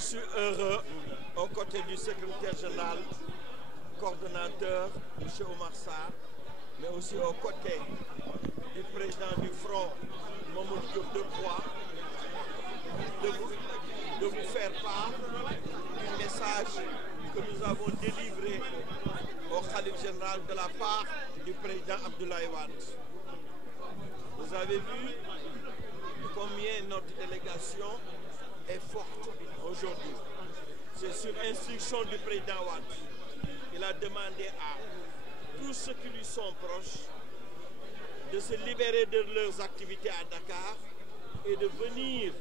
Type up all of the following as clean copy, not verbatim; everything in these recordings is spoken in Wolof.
suis heureux, aux côtés du secrétaire général, coordonnateur, M. Omar Sarr, mais aussi aux côtés du président du Front, Mamadou Diop Decroix, de vous faire part du message que nous avons délivré au khalife général de la part du président Abdoulaye Wade. Vous avez vu combien notre délégation est forte aujourd'hui. C'est sur instruction du président Wade. Il a demandé à tous ceux qui lui sont proches de se libérer de leurs activités à Dakar et de venir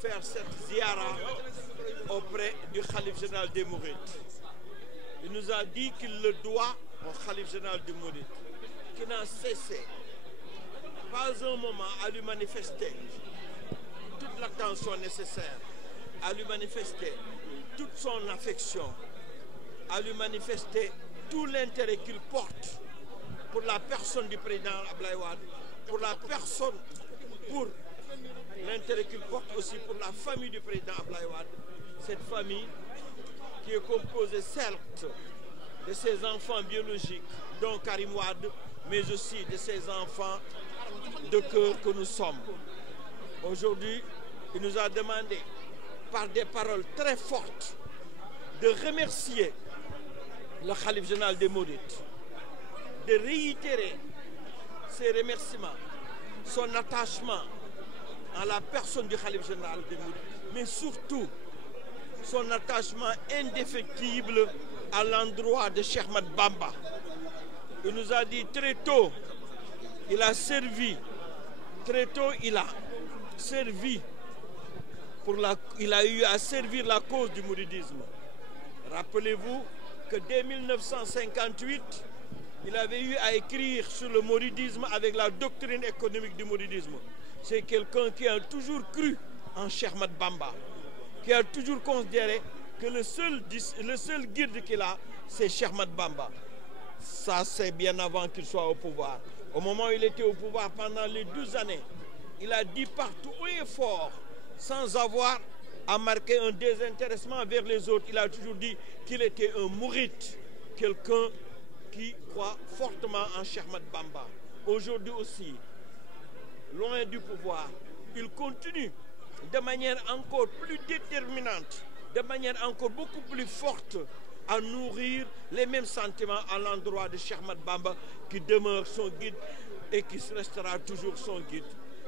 faire cette ziara auprès du khalife général des Mourides. Il nous a dit qu'il le doit au khalife général des Mourides, qui n'a cessé, pas un moment, à lui manifester toute l'attention nécessaire, à lui manifester toute son affection, à lui manifester tout l'intérêt qu'il porte pour la personne du président Abdoulaye Wade, pour l'intérêt qu'il porte aussi pour la famille du président Abdoulaye Wade, cette famille qui est composée certes de ses enfants biologiques, dont Karim Wade, mais aussi de ses enfants de cœur que nous sommes. Aujourd'hui, il nous a demandé, par des paroles très fortes, de remercier le khalife général des Mourides, de réitérer ses remerciements, son attachement à la personne du khalife général des Mourides, mais surtout son attachement indéfectible à l'endroit de Cheikh Ahmadou Bamba. Il nous a dit très tôt, il a servi, très tôt il a servi, il a eu à servir la cause du mouridisme. Rappelez-vous que dès 1958, il avait eu à écrire sur le mouridisme avec la doctrine économique du mouridisme. C'est quelqu'un qui a toujours cru en Cheikh Ahmadou Bamba, qui a toujours considéré que le seul guide qu'il a, c'est Cheikh Ahmadou Bamba. Ça, c'est bien avant qu'il soit au pouvoir. Au moment où il était au pouvoir, pendant les 12 années, il a dit partout haut et fort, sans avoir à marquer un désintéressement vers les autres, il a toujours dit qu'il était un mouride, quelqu'un qui croit fortement en Cheikh Ahmadou Bamba. Aujourd'hui aussi, loin du pouvoir, il continue de manière encore plus déterminante, de manière encore beaucoup plus forte, à nourrir les mêmes sentiments à l'endroit de Cheikh Ahmadou Bamba, qui demeure son guide et qui restera toujours son guide.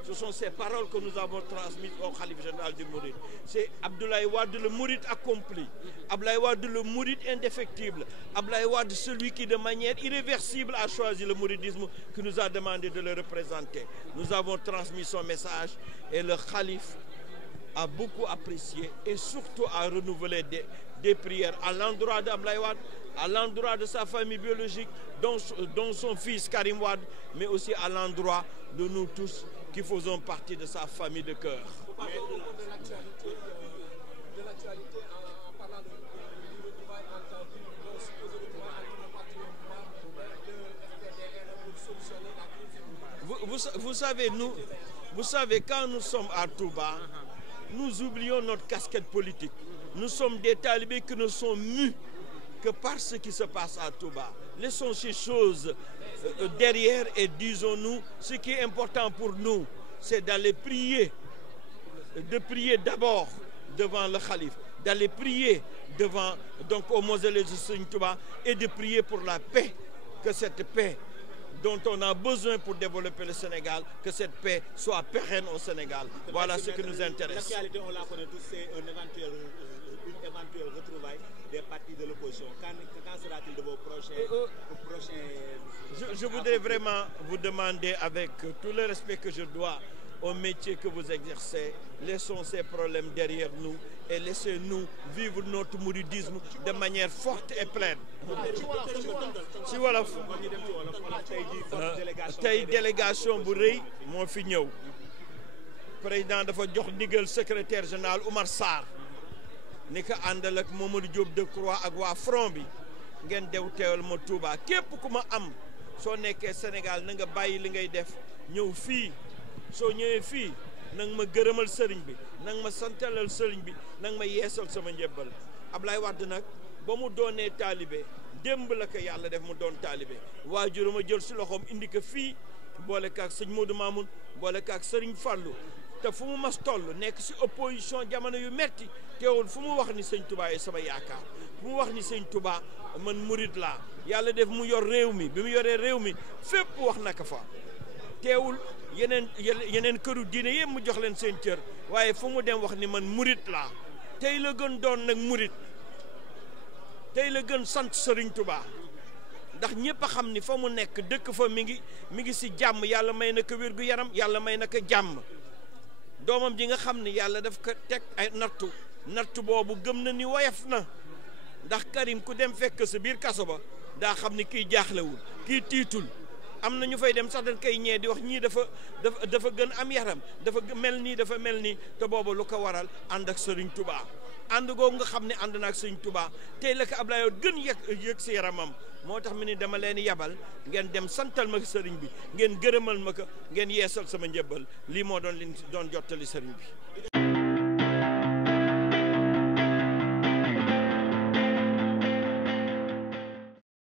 Ce sont ces paroles que nous avons transmises au khalife général du Mouride. C'est Abdoulaye Wade, le Mouride accompli. Abdoulaye Wade, le Mouride indéfectible. Abdoulaye Wade, celui qui de manière irréversible a choisi le mouridisme, qui nous a demandé de le représenter. Nous avons transmis son message et le khalife a beaucoup apprécié et surtout a renouvelé des prières à l'endroit d'Abdoulaye Wade, à l'endroit de sa famille biologique, dont son fils Karim Wade, mais aussi à l'endroit de nous tous qui faisons partie de sa famille de cœur. De l'actualité, en parlant de retrouvailles entendues, supposé retrouvailles entre le parti pour solutionner la crise. Vous savez, quand nous sommes à Touba, nous oublions notre casquette politique. Nous sommes des talibés qui ne sont mus que par ce qui se passe à Touba. Laissons ces choses derrière et disons-nous, ce qui est important pour nous, c'est d'aller prier, de prier d'abord devant le khalife, d'aller prier devant, donc au mausolée de Serigne Touba, et de prier pour la paix, que cette paix dont on a besoin pour développer le Sénégal, que cette paix soit pérenne au Sénégal. Voilà ce qui nous intéresse. L'actualité, on la connaît tous, c'est une éventuelle retrouvaille des partis de l'opposition. Quand sera-t-il de vos prochains... Je voudrais vraiment vous demander, avec tout le respect que je dois au métier que vous exercez, laissons ces problèmes derrière nous et laissez-nous vivre notre mouridisme de manière forte et pleine. ci wolof tey délégation bu rëy moo fi ñëw président dafa jox ndigal secrétaire général Oumar Sarr ni ko àndal ak Mamadou Diop Decroix ak waa front bi ngeen dew teewal ma Touba képp ku ma am soo nekkee Sénégal na nga bàyyi li ngay def ñëw fii soo ñëwee fii nang ma gërëmal sëriñ bi nang ma santalal sëriñ bi nang ma yeesal sama njëbbal Ablaye Wade nag ba mu doonee taalibe démb la ko yàlla def mu doon taalibe waajurama jël si loxoom indi ko fii boole kaak sëñ Modou Mamoun boole kaak sëriñ Fallou te fu mu mas toll nekk si opposition jamono yu metti teewul fu mu wax ni sëñ Touba yi sama yaakaar fu mu wax ni sëñ Touba man murit laa yàlla def mu yor réew mi bi mu yoree réew mi fépp wax na ko fa teewul yeneen këru diine yëpp mu jox leen seen cër waaye fu mu dem wax ni man murit laa tey la gën doon nag murit tey la gën sant Serigne Touba ndax ñëpp a xam ni fa mu nekk dëkk fa mi ngi si jàmm yàlla may na ko wér gu yaram yàlla may na ko jàmm doomam ji nga xam ni yàlla daf ko teg ay nattu boobu gëm na ni woyof na ndax Karim ku dem fekk sa biir kaso ba daa xam ni kii jaaxlewul kii tiitul am na ñu fay dem sax dañ koy ñee di wax ñii dafa gën am yaram dafa mel nii te boobu lu ko waral ànd ak Serigne Touba ànd googu nga xam ne ànd na ak Serigne Touba tey la ko Ablaye gën yëg si yaramam moo tax mu ni dama leen yabal ngeen dem santal ma sëriñ bi ngeen gërëmal ma ko ngeen yeesal sama njëbbal lii moo doon jottali sëriñ bi